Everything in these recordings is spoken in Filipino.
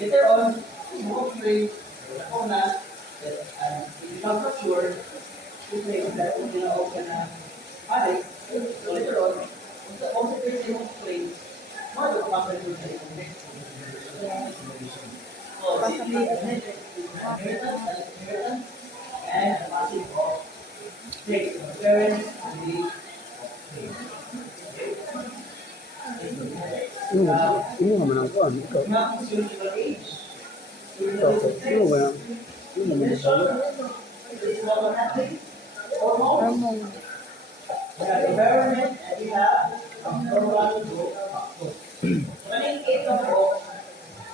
Later on, hopefully, the fauna, and it becomes mature, it makes that you know, open a panic. So later on, the concentration of planes, more than concentration of next. So simply, inheritance, and the passing of traits from parents to the Ini naman ang kuhan, ikaw. not physiological age. Ikaw, sino ba yan? Sino naman ang sayo? Hormone. The environment and we have normal growth factor. Maling ito po,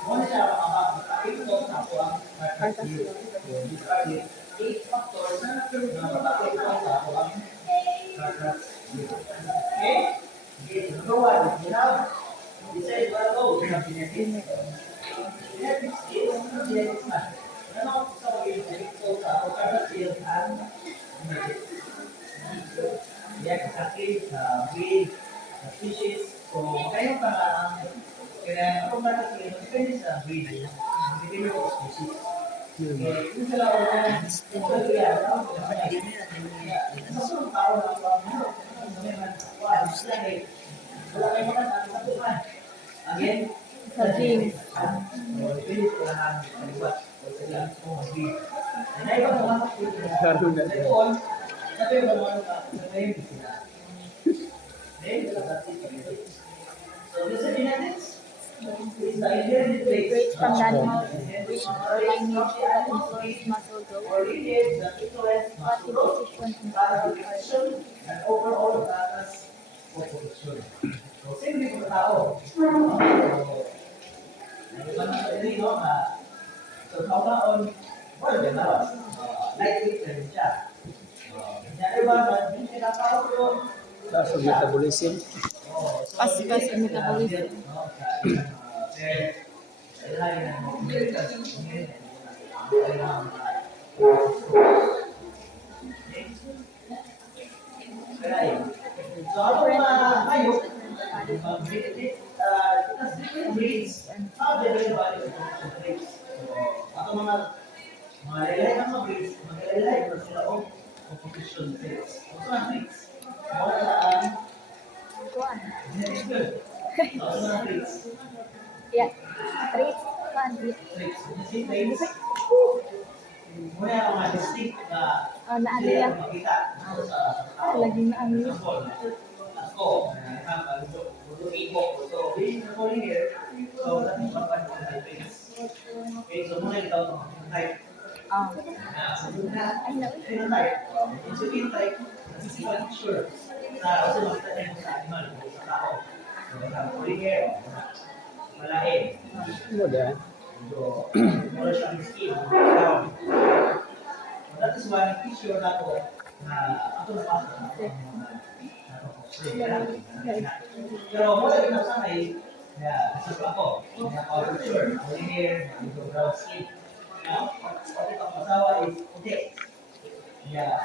muna siya makapag-ito na po ang eight factors na makapag-ito sa po ang okay? Number one, we have decided para go, we have genetics. Genetics is genetics na. Ano sa mga genetics ko sa ako kada field and genetics. Yan kasi sa breed, sa species, so kayo pa kaya ako ba kasi depende sa breed, depende sa species. Okay, kung sila ko na ito yan, sa tao na wala kayo mga again, Sa gym. depende ko lang ang iba. Sila ko mag-breed. Na iba naman ako. Laro na. Ito sabi mo naman sabihin sila. Okay? So, this is genetics. It's the inherited traits From the animal breed or lineage that influence muscle growth, or lineage that influence muscle growth, position, and position, and overall status of position. So, simple kung tao. So, how on well, di ba? Lightweight na rin siya. Kaya iba na, hindi tinatawag yun. Kaso metabolism. Fast metabolism. So, ano mga hayop, breeds, how they will value the breeds. Ako mga lalay ng mga breeds, mga lalay na sila o competition traits. Ito ang traits. Mga saan, Kuan. genetic good. Ito ang traits. Yeah. Traits. Kuan. Traits. Kasi traits, muna ang mga distinct na Naano sila yan? makita sa Lagi na ang example. Ako, ibo. So, being recording here, so that is what I'm going to traits. Okay, so muna ito, type. Ay, no. Phenotype. Yung sabihin type, physical picture na kasi makita niya mo sa animal, sa tao. So, curly hair, malae. Ano dyan? So, mula siyang skin, brown. So, that is why picture na to na ako na pasok na ako. Pero mula din ako sanay, na isa pa ako, na color picture, curly hair, brown skin. Now, pati pang masawa is puti. Yeah.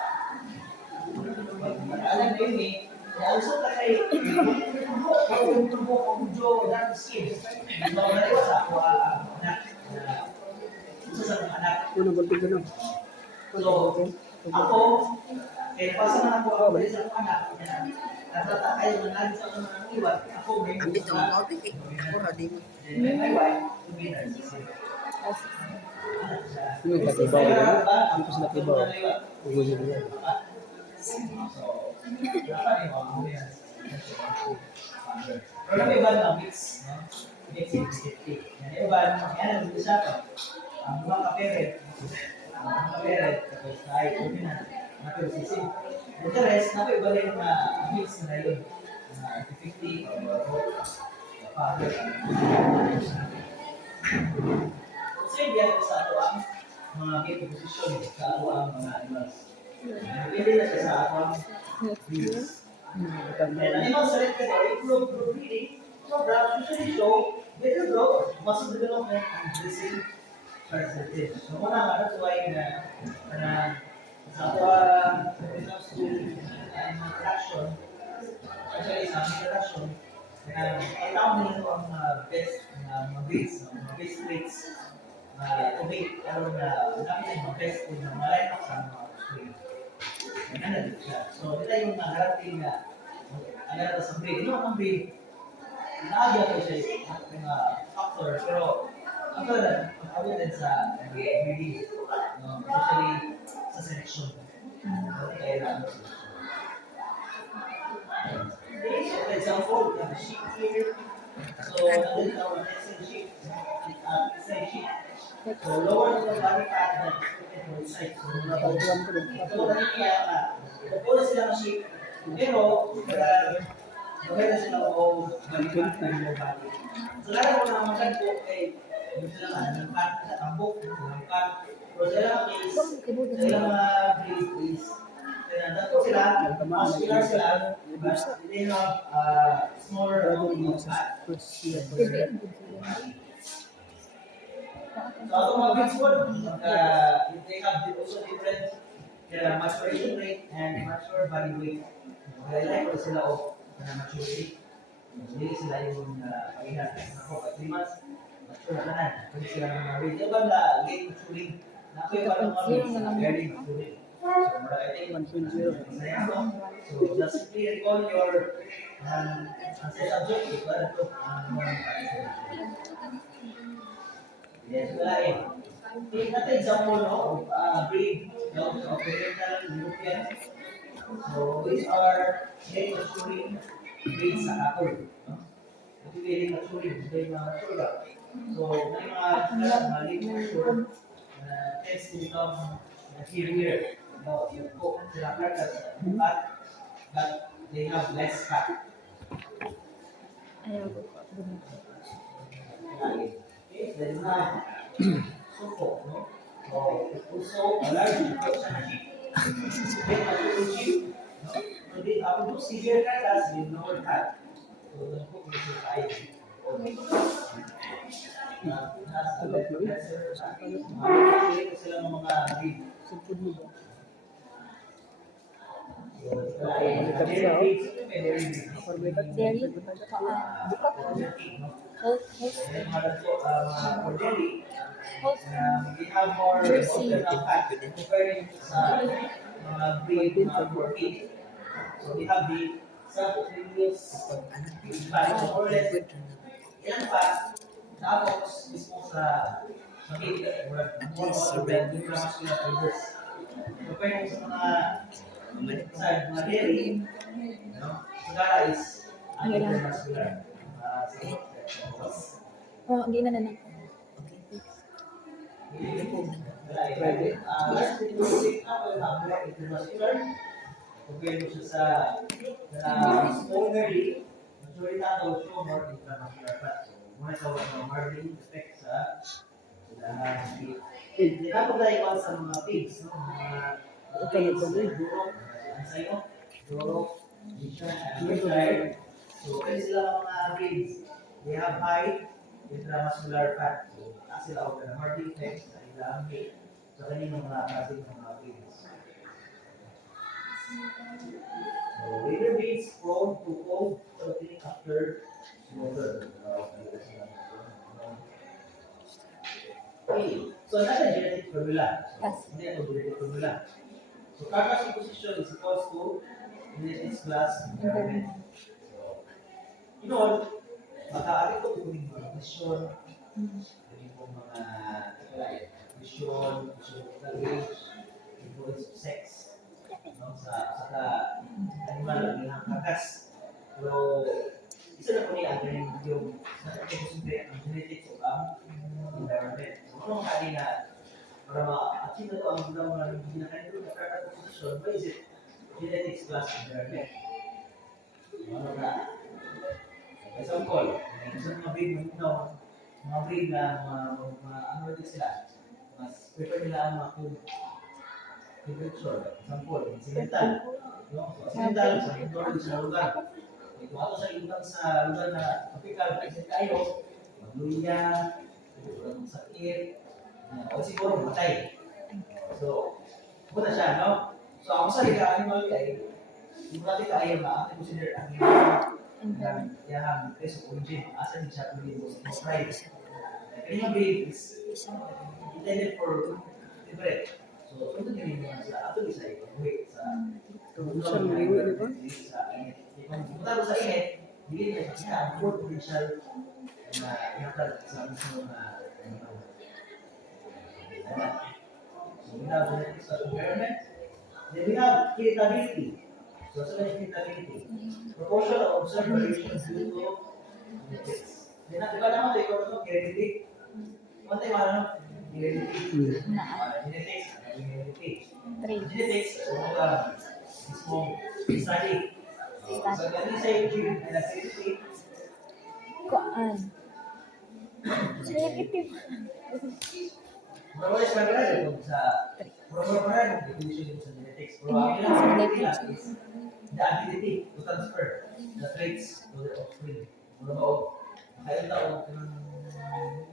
Alam mo yun eh, also kay tubo o budyo ng skin. So, naliwa sa ako anak. Isa sa mga anak. Ano ba ito gano'n? So, ako, pasa na ako ako sa akong anak. Natataka yung nanalo sa akong mga iwan. Ako may mga my wife to be narcissistic. Yung katibaw gano'n? Dito sa natibaw. Ugo yun yan. Pero may iba na mix, no? Mix 50-50. Yan iba, yan ang isa ko. Ang mga kaperet, tapos ay kung na, napirsisin. The rest, iba rin na mix na yun. 50-50, father. Kasi yan sa ato ang mga position sa ato ang mga animals. Depende na siya sa ato ang breeds. And animal selected or improved breeding programs usually show better growth, muscle development, and breathing percentage. So, muna nga, that's why na sa ato when it comes to animal production, especially sa meat production, ang tawag nila ang best na mga base rates, tubig, aron na namin yung mga best food na mga line up sa mga street. Yan na dito siya. So, dito yung mga harating na agad sa breed. Ino ang breed, naagya ko siya yung mga factor, pero ako na, pag-awin din sa breeding, no? Especially sa selection. Kaya lang. Okay, so for example, we have a sheep here. So, nandun our next sheep. Side sheep. So, lower the body fat than the side. So, kaya pagpula sila ng sheep, pero, maganda sila o body fat ng your body. So, lalo mo na maganda po ay yung sila ng fat sa tambok, ng fat. Pero sila is, sila mga breed is, dato sila, muscular sila, but they have smaller amount of fat. So, ako mga big food, they have also different maturation rate and mature body weight. Kaya like ko sila o maturity. Hindi sila yung pag-ihat. Ako, 3 months, mature na tanan. Pwede sila ng mga weight. Yung ba na gate maturing? Ako yung parang mga very maturing. So, I think 1.0. So, just simply recall your answer subject. Para ito, yes, wala eh. Take natin example of breed of Oriental European. So, these are late maturing breeds sa apple. Ito yung late maturing, ito yung mga mature. So, may mga late mature tends to become heavier. Yung coat sila karkas, but they have less fat. Ayaw ko. Okay, there is now suko, no? So, also a large portion of sheep. Then, after sheep, no? So, they have to severe carcass with lower fat. So, the cook is a high. Has a lesser fat. Kasi sila ng mga breed. We have more fat comparing sa mga breed na protein. So we have the subcutaneous fat, so more or less yan fat, tapos mismo sa meat, more on the intramuscular fibers. Comparing sa mga dairy, no? Sagara is intramuscular. Oh, hindi na na. Compared siya sa smaller majority daw show more intramuscular fat. So, muna ito ang margin effect sa speed. Hindi na po tayo sa mga pigs, no? Mga duro, so, kaya sila mga pigs, they have high intramuscular fat. So, sila ako na margin effect sa ilang meat. So, kanina mga klaseng mga pigs. So, later beings prone to cold protein after slaughter. Okay, so another genetic formula. So, hindi ito genetic formula. So, carcass composition is equals to genetics plus environment. So, you know, makaari ko kung yung mga vision, yung mga vision of age, influence of sex, no, sa animal ang ilang kakas. Pero isa na po niya yung ang genetics of environment. So, ano mga na para ma-achieve na ito ang ginawa na yung ginakain ito na carcass composition, what is it? Genetics plus environment. Ano na? Example, isang mga breed mga breed na ano rin sila, mas prefer nila ang mga temperature. Example, occidental. Occidental, sa control sa lugar. Kung ako sa ibang sa lugar na tropical, kasi tayo, magluya, sakit, o siguro matay. So, muna siya, no? So, ako sa liga animal ay, yung natin tayo na, consider ang yahang place of origin, asa din siya pwede mo sa price. Kanyang baby is intended for different. So, ito din yung sa ato isa yung wait sa Siya maliwi, di ba? sa init. Kung pumunta ko sa init, hindi niya siya ang full potential na inatag sa mismo na so we have genetics of environment. Then we have irritability. So, sa irritability, proportion of observed variations due to genetics. Then, di ba naman ito yung heredity? Kung tayo ano, heredity. Genetics, genetics. Genetics, so mismo study. So, ganun sa yung heredity, Kuan. Sensitive. mura is maganda kung sa mura definition sa genetics. Pero ang ilang nila is the ability to transfer the traits to the offspring. Mura ba o kaya tao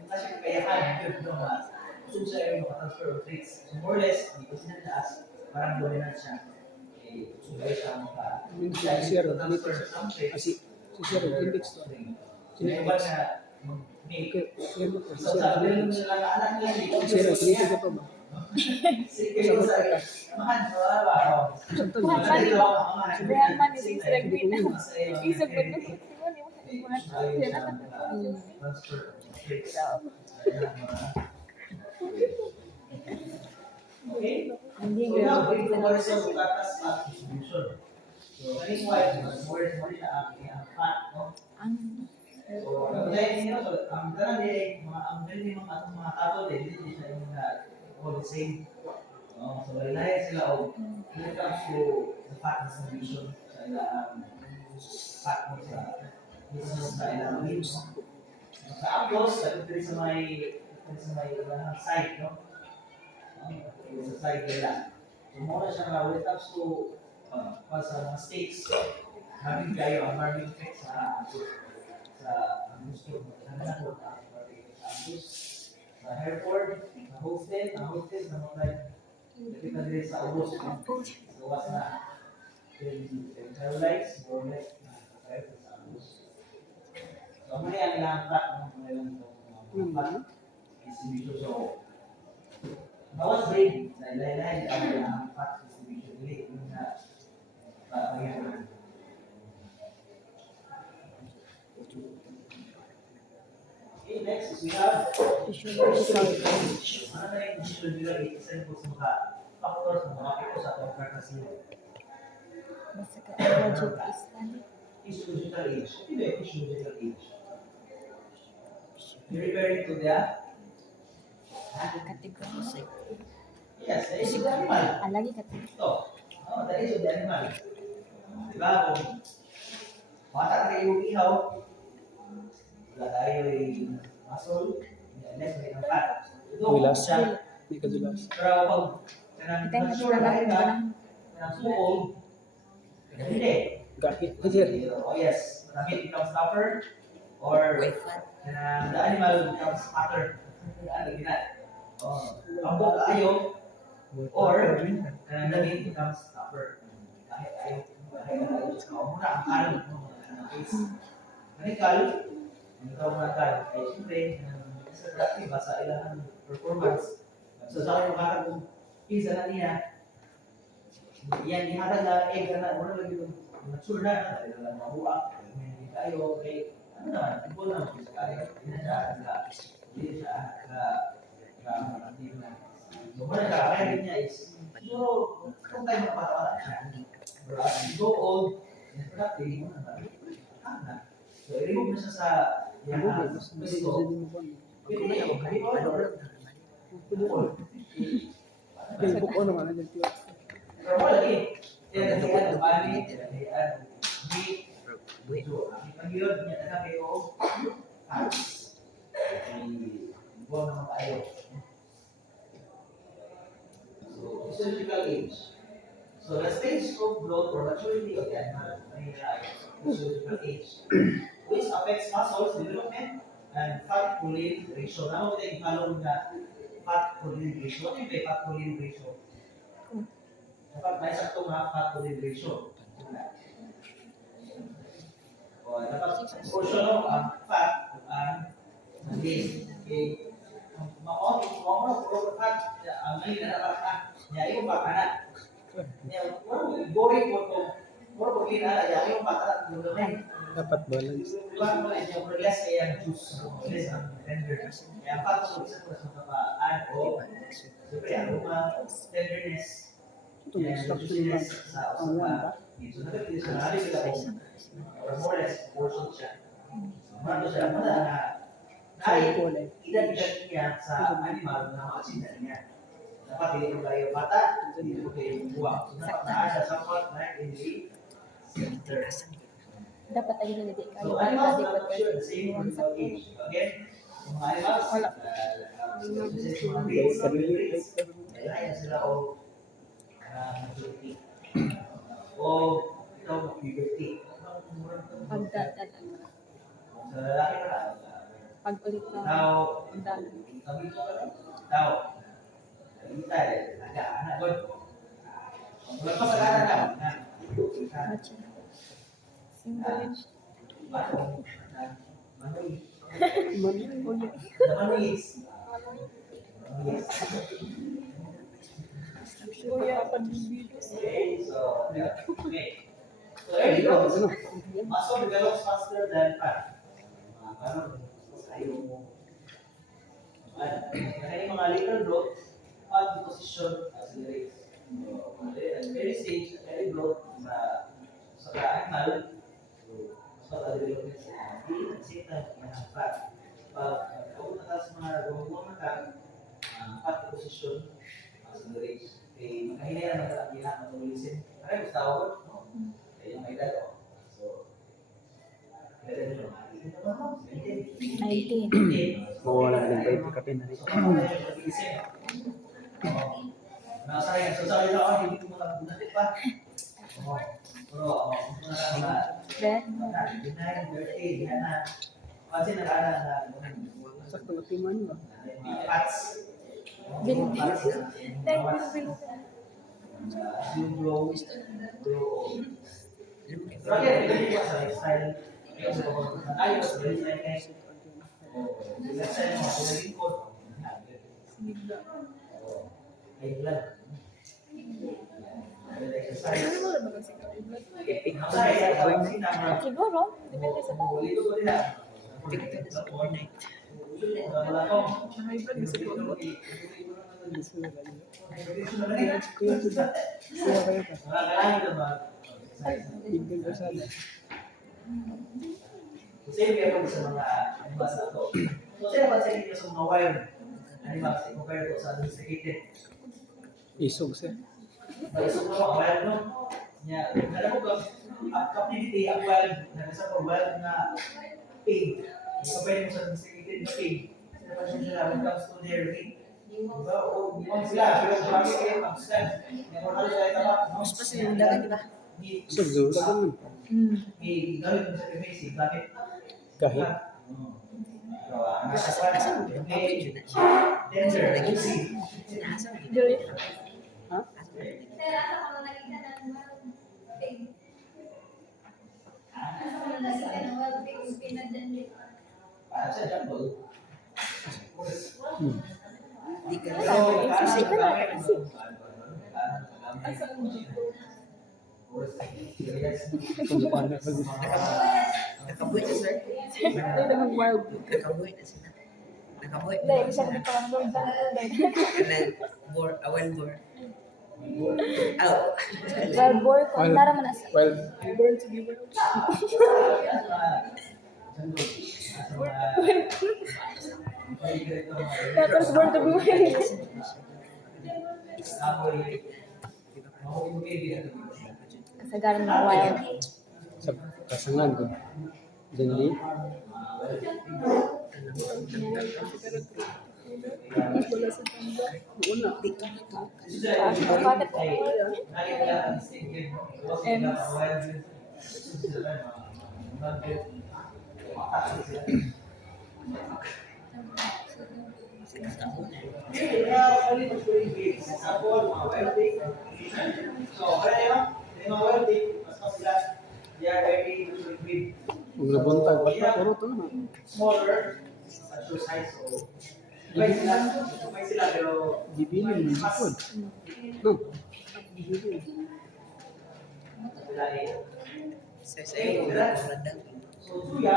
kasi kakayahan yun no na kung sa iyo makatransfer of traits. So more or less, dito sinataas, parang dominant siya. Subay siya maka Zero, transfer some traits Kasi, si Sir, index to. Sino iba na mag-make Okay, yan mo po. so sabi nila na anak nila dito. Sir, dito ka pa ba? Sige, kayo sa mahan, wala. Isang to, Kuhan man ito. Sabihan man ito yung siragwit na. Isang po nung Transfer traits. Okay? Hindi So now, we comparison with atas at distribution. So, kaning white, more siya ang fat, no? So, dahil niyo, so, ang tanan din, ang galing mga tao din, hindi siya yung all the same. So, lahat sila o when it comes to the fat distribution sa ilang fat mo sa business sa ilang leaves. Sa apples, ito sa may side, no? Sa side nila. So, muna siya na when it comes to sa mga steaks, having kayo ang barbecue effect sa gusto mo. Sa Hereford, na hosted na mga nakita din sa ubos. Gawas na Carolites, more or less, nakakaya sa ubos. So, muna yan ilang fat ng mga ilang fat distribution. So, bawas din, sa ilaylay ang fat distribution. Hindi, yung na pagyan. Okay, next is we have physiological age. Ano na yung physiological age? Isa rin po sa mga factors na makakita sa atong karkasiyo. Basta ka logic is Physiological age. Ano ba yung physiological age? You're referring to the category. yes, the age of the animal. Lagi category. Ito. Oh, the age of the animal. Diba? Kung bata kayo yung ihaw, wala tayo yung muscle, unless may ng fat. Ito, Wilas. siya. Hindi ka dulas. Pero pag kanang Kita nga mature sila na lang. ka, kanang suol, hindi. Gahit pa, Sir. Oh yes, the meat becomes tougher, or the animal becomes fatter. Ano gina? Oh, ambot ayo, or the meat becomes tougher. Kahit ayo, muna ang karon mo ang case. Medical, ang tawag na kal, ay siyempre, sa practice, sa ilang performance. So sa akin, makakag kung isa na niya, yan, ihatag na egg na, muna lang yung mature na, dahil lang mabuak, hindi tayo, okay, ano naman, ibo naman siya sa kaya, hindi na siya, active na. So muna ka, kaya rin niya is, siguro, kung tayo mapatawala siya, pero as you go old, and productive, muna na, so i-remove na siya sa, yan, pwesto, pwede na yung Kaya buko naman, nandiyan tiyo. pero wala lagi. Tinatatian ng bali, tinatatian ng meat. So, ang pag-iod niya na kayo, buwan naman tayo. So, physiological age. So, the stage of growth or maturity of the animal, physiological age, which affects muscles development and fat protein ratio. Now, we take follow na fat protein ratio. Ano yung may fat protein ratio? Dapat may saktong fat protein ratio. O, dapat portion ng fat ang gain. Okay. Mau puro kan ang ngayon na nakaka. Ya yung baka na. Ya boring mo to. Puro pag na ya yung baka na. Dapat balance. Diba mo yung progress kaya juice. Less ang tenderness. Kaya pa ko isa ko sa pag-add o siyempre ang tenderness. Ito, instruction lang. Ang one ba? So nakapili sa nari sila ko. Or more or less portion siya. Mano siya mo na ay idad-idad niya sa animal na makasinda niya. Dapat hindi mo kayo bata, hindi mo kayo buwak. So dapat naasa somewhat na in the center. Dapat ay hindi kayo. So animals are not sure the same physical age. Again, yung mga animals, this is mga breeds, some breeds, kaya sila o maturity. O ito, puberty. Pagdadaan. Sa lalaki na lang. Pag-ulit na. Now, Pagdadaan. now, kita ada anak gue. Berapa sekarang kan? Machi. Single. Manuis. Manual. Manuis. Kuya, pag-videos. Okay, so there you go. Muscle develops faster than fat. Kaya yung mga later growth, fat deposition accelerates. At early stage, early growth sa animal, so development sa at same time, yung fat. Pag kaunatas mga gumagawa ka, fat deposition accelerates. Eh, makahinaya naman sa kanya na matulisin. Ano yung tawag? No? Kaya yung may dalo. So, kaya nyo, 19. Mawala ng baby kape na rin. Nasa yan. So, sabi na ako, hindi ko makabunatit pa. Pero, Then, 29, 30, yan na. Kasi nag-aaral na Sakto na timan ba? fats. Bil- You grow old. So again, depende po sa lifestyle. Ayaw sa lifestyle kayo. Lifestyle mo, sa lingkod. Ayun lang. Exercise. siguro, depende sa tao. Siya kayo pa. Bigyan ko sana. Kasi kaya po sa mga animals na ito. So, sino ba sa inyo sa mga wild animals compare to sa domesticated? Isog siya. Sa mga wild, no? Alam mo kung captivity, ang wild, nasa po wild na pig. Compare mo sa domesticated na pig. Sino ba sila when it comes to their meat? Diba? O, yung sila, pero marami kayo, ang sila. Yung mga halos ay tama. Mas pa sila dagat, diba? Isog, zero ka naman. Gamit mo sa basic, bakit? Kahit. Julie. Ha? Kung paano pag Nakabuhi na sir. Wild. Nakabuhi na sila. Nakabuhi. Dahil isang di pa lang doon. Kanan, bor, awan bor. Aw. Wild boar ko. Nara man asa. well, Tapos born to be wild. Kasagaran ng wild. sa kasangan ko. Jadi, una. Kapatid ko. They are very liquid. Kung nabuntag pa ito, puro ito na. Smaller, exercise. So, may sila pero Bibili mo po. No. sila eh. Sir, sa'yo, wala ko radang. So, tuya,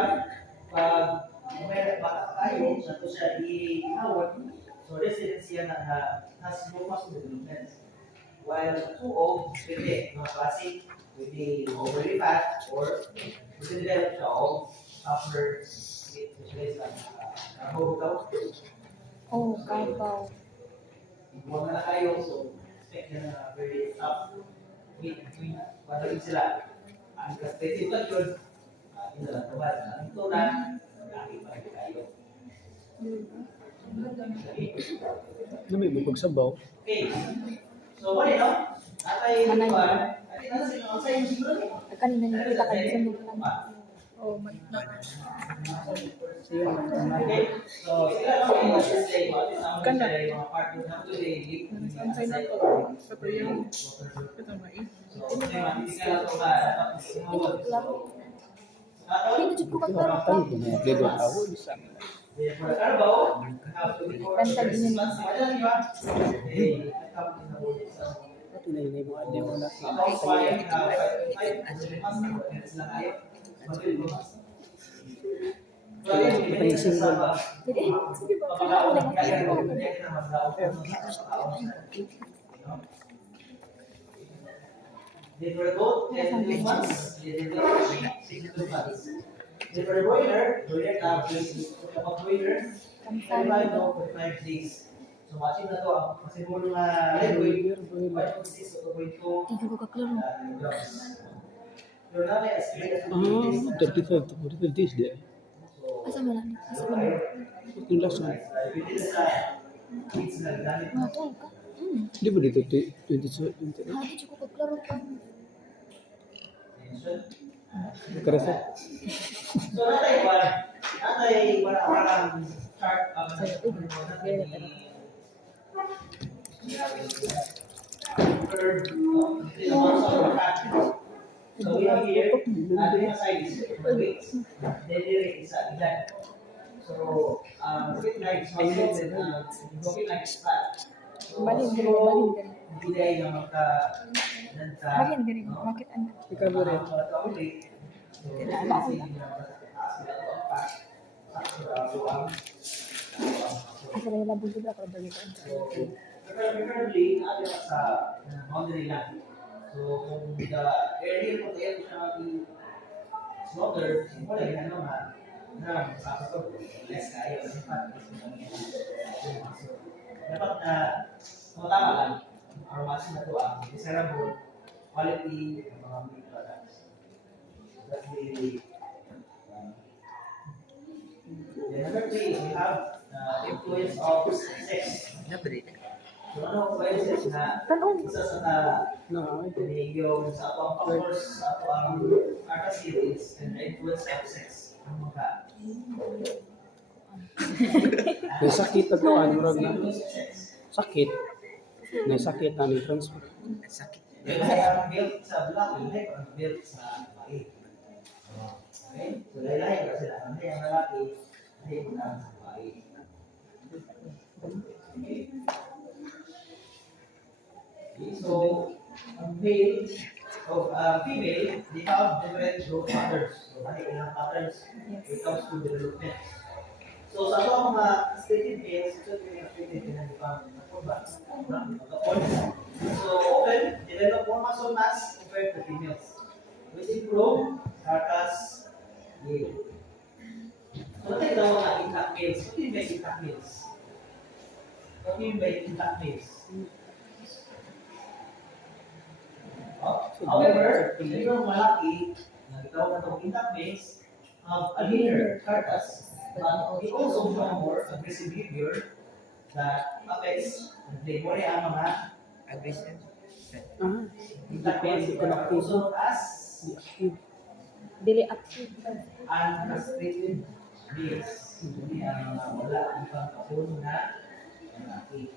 pag may bata tayo, sa to siya i-hawag, so residency yan na has no mas development. While 2O, pwede, mga classic, pwede overly fat, or pwede develop siya o after specialized lang. Nahawag daw. Oh, kabaw. Huwag na kayo, so expect na very tough. Padaling sila. Ang kastetin ba yun? Ito lang tawad. Ito na, laki pa rin kayo. Na may mapagsabaw. Okay. So, what no? Atay, Manay. atay na sila, ang sa'yo siguro ni. Kanina nakita ka sa nung lang. Oh, Siya lang. Okay. So, sila lang kayo mag-stay mo. At least naman Ganda. sila yung mga partner na ito eh. Sansay na to. Ito yung ito mai. So, hindi matitigil na ito ba? Dapat sinawag. Klaro. Tatawag? Hindi ko kaklaro. Tanong ko na dito ako sa For the Carabao, have to be for Bantag 6 yun. months. Madali ba? Eh, natapos na po sa Ito na yun mo ade wala. About 5 months na po. Sila kayo. Madali po. So, ayun, pinili sa Saba. Hindi. Sige ba? Pagkakaon, Kailangan kaya ko rin, kaya rin ang maglaot. They for goat, 10 months. They for sheep, 6 months. They for broiler na, kapag broiler, 45 to 45 days. So, matching na to, ang siguro na level, 5.6 to 2.2 Hindi ko kaklaro. grams. Pero na may aspirate as 35 to 45 days de. Asa mo lang? Asa mo lang? Ito yung last one. Pwede na sa kids na gamit. Mga to ka? Di ba dito 27? Hindi ko kaklaro ka. Karasa. So, natay parang chart ang curve, so we have here, ating aside is weights, then there is exact. So, weight line is muscle, then walking line is fat. So, Balin, zero, balin, balin. hindi dahil na Bagyan gani mo. Bakit ano? Ikaw ba rin? Asa na yung labong dito ako bagay ko. Preferably, natin sa boundary lang. So, kung the area mo tayo siya slaughter, simple lang ano na sa ko, less kayo, kasi pat, dapat na tama lang, aromasi na to ang desirable quality ng mga meat products. That's the another thing we have influence of sex. Nabre. So ano ba yung sex na Tanong. isa sa Na, ito. yung sa ato ang factors sa ato ang series and the influence of sex. Ang mga May sakit at ano rag na. influence of sex. Sakit. May sakit na may transfer. Sakit. Dahil ang built sa black, hindi ang built sa babae. Okay? So lahi-lahi ka sila. Hindi ang lalaki, hindi ang babae. Okay? So, ang male, female, they have different growth patterns. So, may ilang patterns when it comes to development. So, sa mga stated males, ito yung stated din ang ibang so, often, develop more muscle mass compared to females, which improve carcass yield. So, what daw mga intact males? What do you mean intact males? What do you mean intact males? However, yung malaki, na gitawag na itong intact males, have a leaner carcass, but they also show more aggressive behavior that affects the memory ang mga Aggressive. Ah, intact males that are also known as Dili active. uncastrated males. Hindi ang mga wala ang pangkapon na malaki.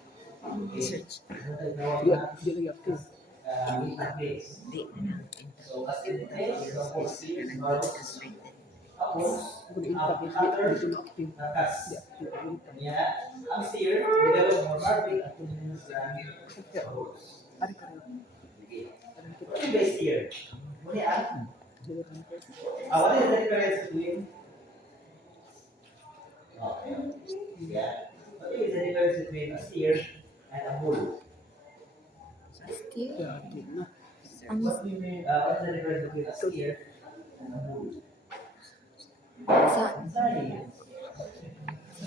Research. Ano tayo tawag di na di lagi active. intact males? Di na lang. So, castrated males is of course are Castrated. Tapos, Good impact is cutter, dito na active. nakas. Yeah. Kanya, ang steer, develop more barbie at tuminom sa hose. Ari ka rin. Sige. What is the steer? Muna ang, Dito ka rin. what is the difference between yeah. What is the difference between a steer and a bull? Still. Yeah, active na. What is the difference between a steer and a bull? Sa Sorry.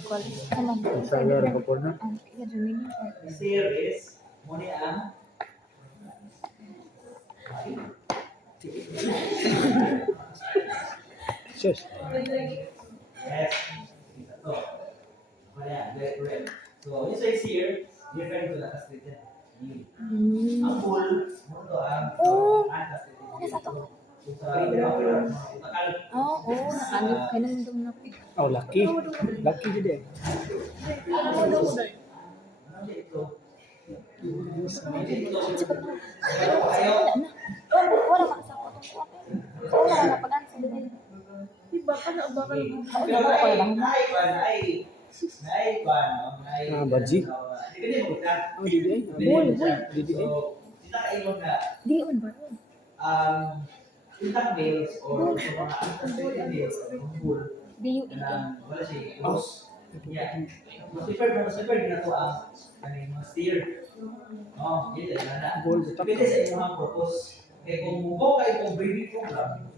quality. Come on. Sa laro ka po na. Yeah, Gemini. The steer is muna ang Shush. yes. Ito. Kaya, very correct. So, when you say steer, referring to the castrated male. Ang bull, mundo ang uncastrated male. So, sa utakal, Oo, nakanip ka naman doon na. Oh, lucky. Lucky din eh. ano ito? Hindi ito. Ayaw. Wala ka sa ko. Wala ka na pag-ansa din. Diba ka na ba ka? Pero Ah, baji. Hindi ka magkita. Oh, didi eh. Bull. Didi eh. So, kita kailong na Di on ba? ilang males or sa mga uncastrated males ng bull D-U-E-A. na wala siya cross. Yeah. Mas preferred din ako ang mga steer. Oh, yun din na. Bull, butak. Depende sa inyong purpose. Kaya kung go kayo kung breeding program,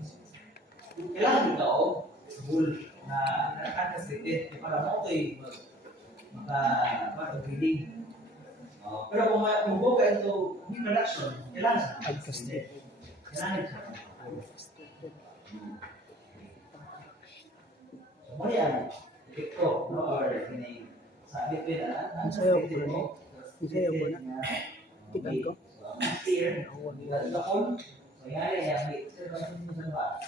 kailangan din ka bull na uncastrated para mo kayo maka-breeding. Pero kung go kayo to reproduction, kailangan siya Uncastrated. kailangan siya. So, mo yan. Epekto, no? Or sabit din na. Ang sayaw ko na. Ang sayaw ko na. Tikan ko. Steer. Lakon. So, yan ay yan. Steer ba yung mga ba?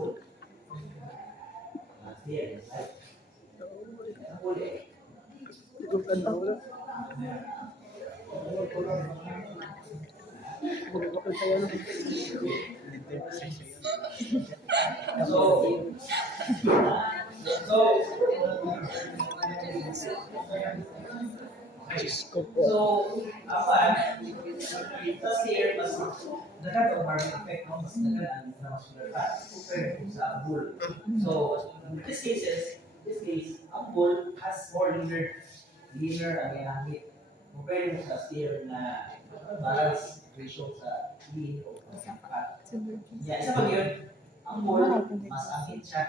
Wood. Steer. Huli. Ito ka na wala. Huwag ka sayo na. Tapos here, mas dagan ang market effect, no? Mas dagan ang muscular fat compared to sa bull. So, in this case, ang bull has more leaner ang ihangit compared mo sa steer na balance ratio sa lean o fat. Yeah, isa pa yun, ang bull, mas angkit siya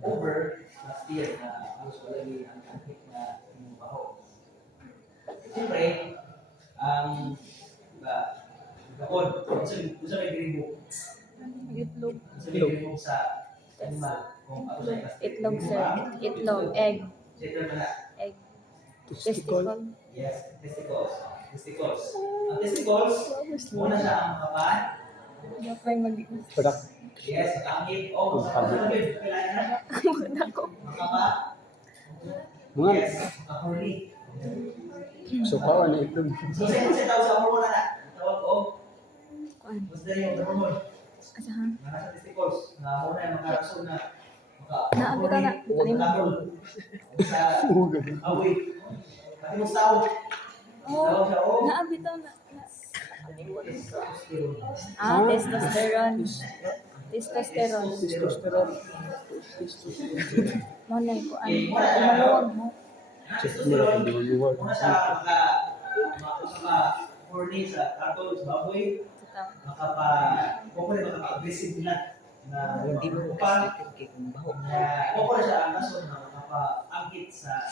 over sa steer na mas walagi ang angkit na inubaho. Siyempre, gapon, usa may gribo. Itlog. Usa may gribo sa animal. Kung ako sa Itlog, sir. Itlog. Egg. Siyempre na. Egg. Testicle. Testicle. Yes, testicles. Ang testicles, muna siya ang kapan. Dapat mag-iwas. Product. Yes, makangit. O, kailangan na. Ako. Makapa. Mga. Yes, horny. So, kawan na ito. So, sa tawag sa hormone na. Tawag ko, Kuan. basta yung hormone. Asahan. Na nasa testicles, na muna yung makarason na Naabot ka na. nakakol sa apoy. Pati mo sa tawag. Tawag siya, Naabitaw na. testosterone. Testosterone. Testosterone. Testosterone. Mo na ko ano. Maluwag mo. Check mo lang kung di mo Muna siya maka-horny sa cattle, sa baboy, makapa-aggressive na Hindi mo upang kasi kung baho. na siya ang rason na makapa-angkit sa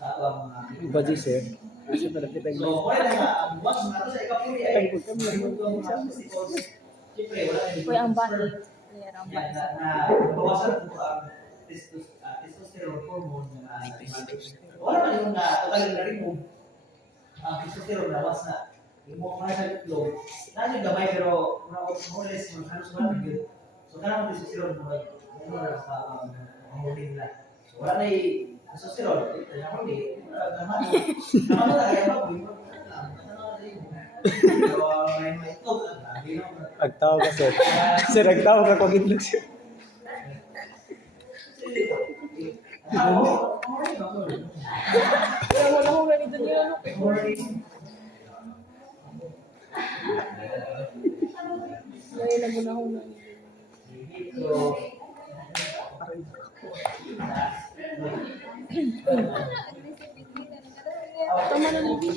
atong mga Baji sir. Kasi pala kita yung So, wala na nga, ang once na ito sa ikapuli ay Tangkol kami lang yung mga testicles, siyempre, wala na Kuya ang body. Kuya ang Yan, body. na nabawasan po ang testosterone hormone na wala man yung totally na-remove ang testosterone na once na remove mo na sa itlog, na yung gamay pero more or less halos wala na yun. So, kanang testosterone mo na sa hormone nila. So, wala na yung testosterone, ito yung hormone, naman na kaya mo, may ito. Agtaw ka, sir. Sir, agtaw ka kung itlog, sir. Wala ko ganito niya. Ngayon na muna ako na. Tama na, Libby.